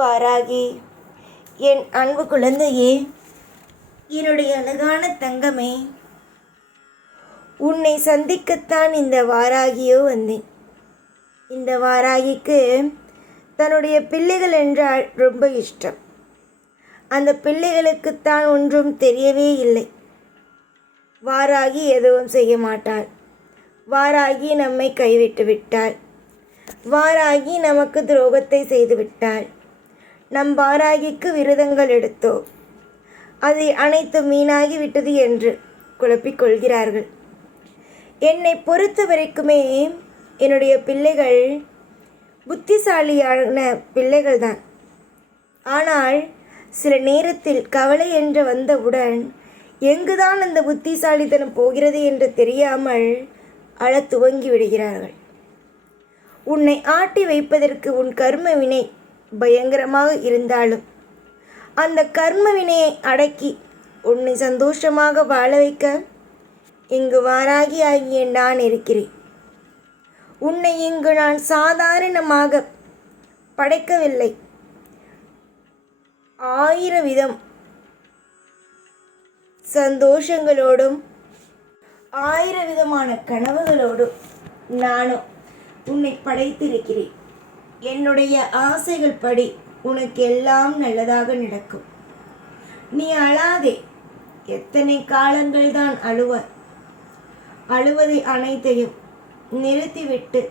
வாராகி. என் அன்பு குழந்தையே என்னுடைய அழகான தங்கமே உன்னை சந்திக்கத்தான் இந்த வாராகியோ வந்தேன். இந்த வாராகிக்கு தன்னுடைய பிள்ளைகள் என்றால் ரொம்ப இஷ்டம். அந்த பிள்ளைகளுக்குத்தான் ஒன்றும் தெரியவே இல்லை. வாராகி எதுவும் செய்ய மாட்டாள். வாராகி நம்மை கைவிட்டு விட்டாள். வாராகி நமக்கு துரோகத்தை செய்து விட்டாள். நம் பாராகிக்கு விரதங்கள் எடுத்தோ? அது அனைத்தும் மீனாகி விட்டது என்று குழப்பிக் கொள்கிறார்கள். என்னை பொறுத்த வரைக்குமே என்னுடைய பிள்ளைகள் புத்திசாலியான பிள்ளைகள்தான். ஆனால் சில நேரத்தில் கவலை என்று வந்தவுடன் எங்குதான் அந்த புத்திசாலித்தனம் போகிறது என்று தெரியாமல் அழத் துவங்கி விடுகிறார்கள். உன்னை ஆட்டி வைப்பதற்கு உன் கர்ம வினை பயங்கரமாக இருந்தாலும் அந்த கர்ம வினையை அடக்கி உன்னை சந்தோஷமாக வாழ வைக்க இங்கு வாராகி ஆகிய நான் இருக்கிறேன். உன்னை இங்கு நான் சாதாரணமாக படைக்கவில்லை. ஆயிர விதம் சந்தோஷங்களோடும் ஆயிர விதமான கனவுகளோடும் நானும் உன்னை படைத்திருக்கிறேன். என்னுடைய ஆசைகள் படி உனக்கு எல்லாம் நல்லதாக நடக்கும். நீ அழாதே. எத்தனை காலங்கள் தான் அழுவாய் அழுவதை அனைத்தையும் நிறுத்திவிட்டு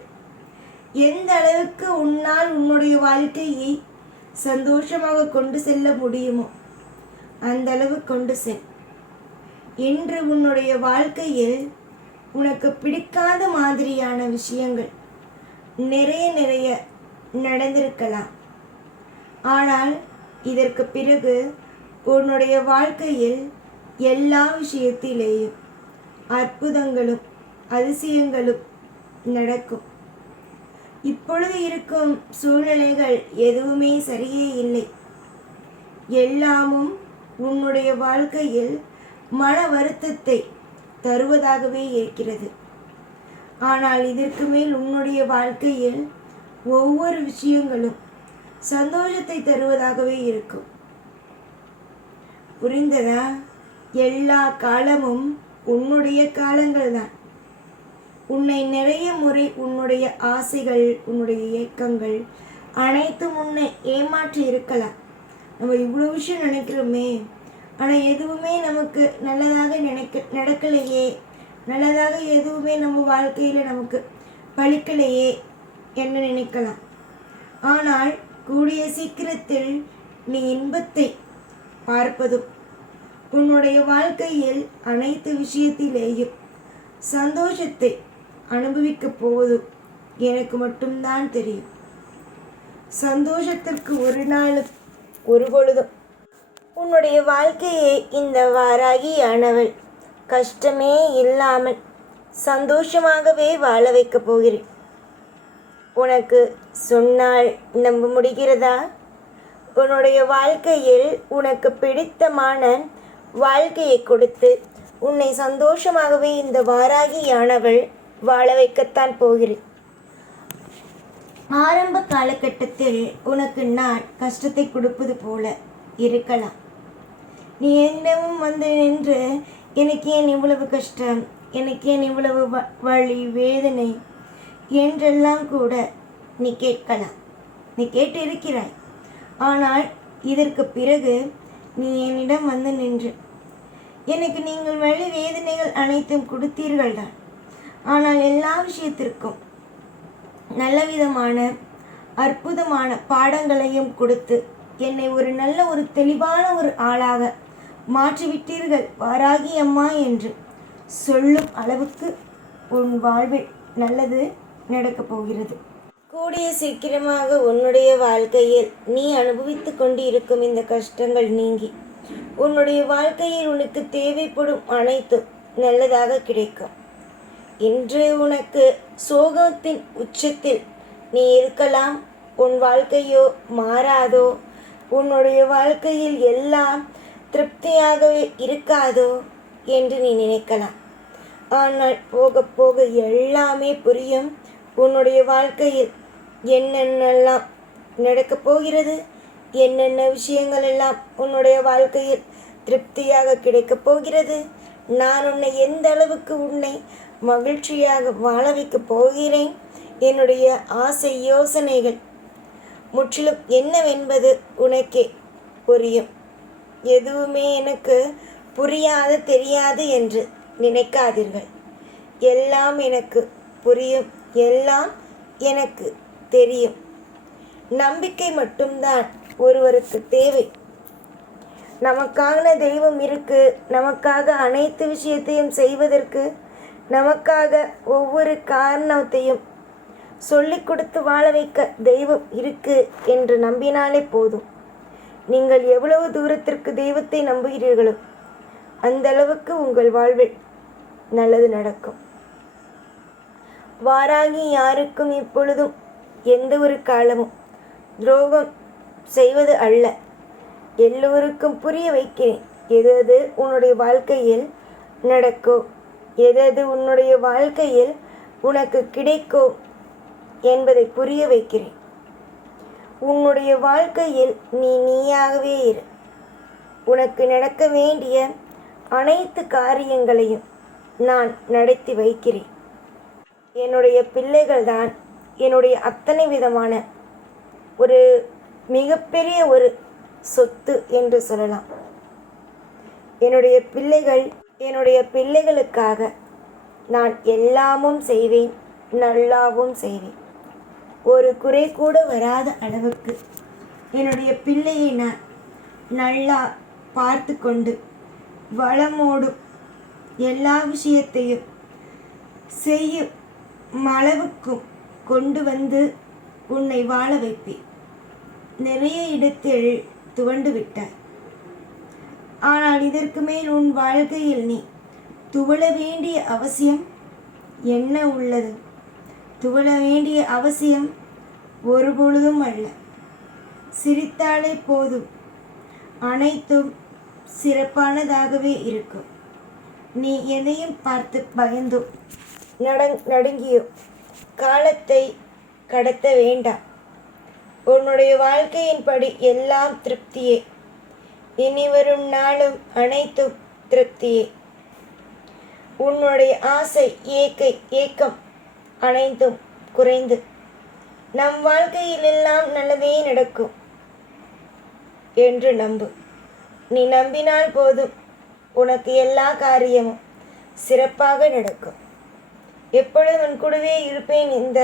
எந்த அளவுக்கு உன்னால் உன்னுடைய வாழ்க்கையை சந்தோஷமாக கொண்டு செல்ல முடியுமோ அந்த அளவு கொண்டு செல். இன்று உன்னுடைய வாழ்க்கையில் உனக்கு பிடிக்காத மாதிரியான விஷயங்கள் நிறைய நிறைய நடந்திருக்கலாம். ஆனால் இதற்கு பிறகு உன்னுடைய வாழ்க்கையில் எல்லா விஷயத்திலேயும் அற்புதங்களும் அதிசயங்களும் நடக்கும். இப்பொழுது இருக்கும் சூழ்நிலைகள் எதுவுமே சரியே இல்லை. எல்லாமும் உன்னுடைய வாழ்க்கையில் மன வருத்தத்தை தருவதாகவே இருக்கிறது. ஆனால் இதற்கு மேல் உன்னுடைய வாழ்க்கையில் ஒவ்வொரு விஷயங்களும் சந்தோஷத்தை தருவதாகவே இருக்கும். புரிந்ததா? எல்லா காலமும் உன்னுடைய காலங்கள் தான் உன்னை நிறைய முறை உன்னுடைய ஆசைகள் உன்னுடைய இயக்கங்கள் அனைத்தும் உன்னை ஏமாற்றி இருக்கலாம். நம்ம இவ்வளோ விஷயம் நினைக்கிறோமே. ஆனால் எதுவுமே நமக்கு நல்லதாக நினைக்க நடக்கலையே. நல்லதாக எதுவுமே நம்ம வாழ்க்கையில் நமக்கு பழிக்கலையே. என்று நினைக்கலாம். ஆனால் கூடிய சீக்கிரத்தில் நீ இன்பத்தை பார்ப்பதும் உன்னுடைய வாழ்க்கையில் அனைத்து விஷயத்திலேயும் சந்தோஷத்தை அனுபவிக்கப் போவதும் எனக்கு மட்டும்தான் தெரியும். சந்தோஷத்திற்கு ஒரு நாளும் ஒரு பொழுதும் உன்னுடைய வாழ்க்கையை இந்த வாராகியானவள் கஷ்டமே இல்லாமல் சந்தோஷமாகவே வாழ வைக்கப் போகிறேன். உனக்கு சொன்னால் நம்ப முடிகிறதா உன்னுடைய வாழ்க்கையில் உனக்கு பிடித்தமான வாழ்க்கையை கொடுத்து உன்னை சந்தோஷமாகவே இந்த வாராகியானவள் வாழ வைக்கத்தான் போகிறேன். ஆரம்ப காலகட்டத்தில் உனக்கு நான் கஷ்டத்தை கொடுப்பது போல இருக்கலாம். நீ என்னவும் வந்து நின்று எனக்கு ஏன் இவ்வளவு கஷ்டம்? எனக்கு ஏன் இவ்வளவு வ- வேதனை? என்றெல்லாம் கூட நீ கேட்கலாம். நீ கேட்டிருக்கிறாய். ஆனால் இதற்கு பிறகு நீ என்னிடம் வந்து நின்று எனக்கு நீங்கள் வழி வேதனைகள் அனைத்தும் கொடுத்தீர்கள்தான். ஆனால் எல்லா விஷயத்திற்கும் நல்லவிதமான அற்புதமான பாடங்களையும் கொடுத்து என்னை ஒரு நல்ல ஒரு தெளிவான ஒரு ஆளாக மாற்றிவிட்டீர்கள் வாராகி அம்மா என்று சொல்லும் அளவுக்கு உன் வாழ்வில் நல்லது நடக்கப் போகிறது கூடிய சீக்கிரமாக உன்னுடைய வாழ்க்கையில் நீ அனுபவித்து கொண்டு இருக்கும் இந்த கஷ்டங்கள் நீங்கி உன்னுடைய வாழ்க்கையில் உனக்கு தேவைப்படும் அனைத்தும் நல்லதாக கிடைக்கும். இன்று உனக்கு சோகத்தின் உச்சத்தில் நீ இருக்கலாம் உன் வாழ்க்கையோ மாறாதோ உன்னுடைய வாழ்க்கையில் எல்லாம் திருப்தியாகவே இருக்காதோ என்று நீ நினைக்கலாம். ஆனால் போக போக எல்லாமே புரியும் உன்னுடைய வாழ்க்கையில் என்னென்னலாம் நடக்கப் போகிறது? என்னென்ன விஷயங்கள் எல்லாம் உன்னுடைய வாழ்க்கையில் திருப்தியாக கிடைக்கப் போகிறது? நான் உன்னை எந்த அளவுக்கு உன்னை மகிழ்ச்சியாக வாழ வைக்கப் போகிறேன்? என்னுடைய ஆசை யோசனைகள் முற்றிலும் என்னவென்பது உனக்கே புரியும். எதுவுமே எனக்கு புரியாது தெரியாது என்று நினைக்காதீர்கள். எல்லாம் எனக்கு புரியும். எல்லாம் எனக்கு தெரியும். நம்பிக்கை மட்டும்தான் ஒருவருக்கு தேவை. நமக்கான தெய்வம் இருக்கு. நமக்காக அனைத்து விஷயத்தையும் செய்வதற்கு நமக்காக ஒவ்வொரு காரணத்தையும் சொல்லிக் கொடுத்து வாழ வைக்க தெய்வம் இருக்கு என்று நம்பினாலே போதும். நீங்கள் எவ்வளவு தூரத்திற்கு தெய்வத்தை நம்புகிறீர்களோ அந்த அளவுக்கு உங்கள் வாழ்வில் நல்லது நடக்கும். வாராகி யாருக்கும் இப்பொழுதும் எந்த ஒரு காலமும். துரோகம் செய்வது அல்ல. எல்லோருக்கும் புரிய வைக்கிறேன். எது உன்னுடைய வாழ்க்கையில் நடக்கும் எது உன்னுடைய வாழ்க்கையில் உனக்கு கிடைக்கும் என்பதை புரிய வைக்கிறேன். உன்னுடைய வாழ்க்கையில் நீ நீயாகவே இரு. உனக்கு நடக்க வேண்டிய அனைத்து காரியங்களையும் நான் நடத்தி வைக்கிறேன். என்னுடைய பிள்ளைகள்தான் என்னுடைய அத்தனை விதமான ஒரு மிகப்பெரிய ஒரு சொத்து என்று சொல்லலாம். என்னுடைய பிள்ளைகள் என்னுடைய பிள்ளைகளுக்காக நான் எல்லாமும் செய்வேன் நல்லாவும் செய்வேன். ஒரு குறை கூட வராத அளவுக்கு என்னுடைய பிள்ளையை நான் நல்லா பார்த்து கொண்டு வளமோடும் எல்லா விஷயத்தையும் செய்யும் அளவுக்கும் கொண்டு வந்து உன்னை வாழ வைப்பேன் நிறைய இடத்தில் துவண்டு விட்டாய். ஆனால் இதற்கு மேல் உன் வாழ்க்கையில் நீ துவள வேண்டிய அவசியம் என்ன உள்ளது? துவள வேண்டிய அவசியம் ஒரு பொழுதும் அல்ல. சிரித்தாலே போதும். அனைத்தும் சிறப்பானதாகவே இருக்கும். நீ எதையும் பார்த்து பயந்தோ? நடங் நடுங்கியோ. காலத்தை கடத்த வேண்டாம். உன்னுடைய வாழ்க்கையின்படி எல்லாம் திருப்தியே. இனி வரும் நாளும் அனைத்தும் திருப்தியே. உன்னுடைய ஆசை ஏக்கை ஏக்கம் அனைத்தும் குறைந்து. நம் வாழ்க்கையில் எல்லாம் நல்லதே நடக்கும் என்று நம்பு. நீ நம்பினால் போதும். உனக்கு எல்லா காரியமும் சிறப்பாக நடக்கும். எப்பொழுதும் உன் கூடவே இருப்பேன் இந்த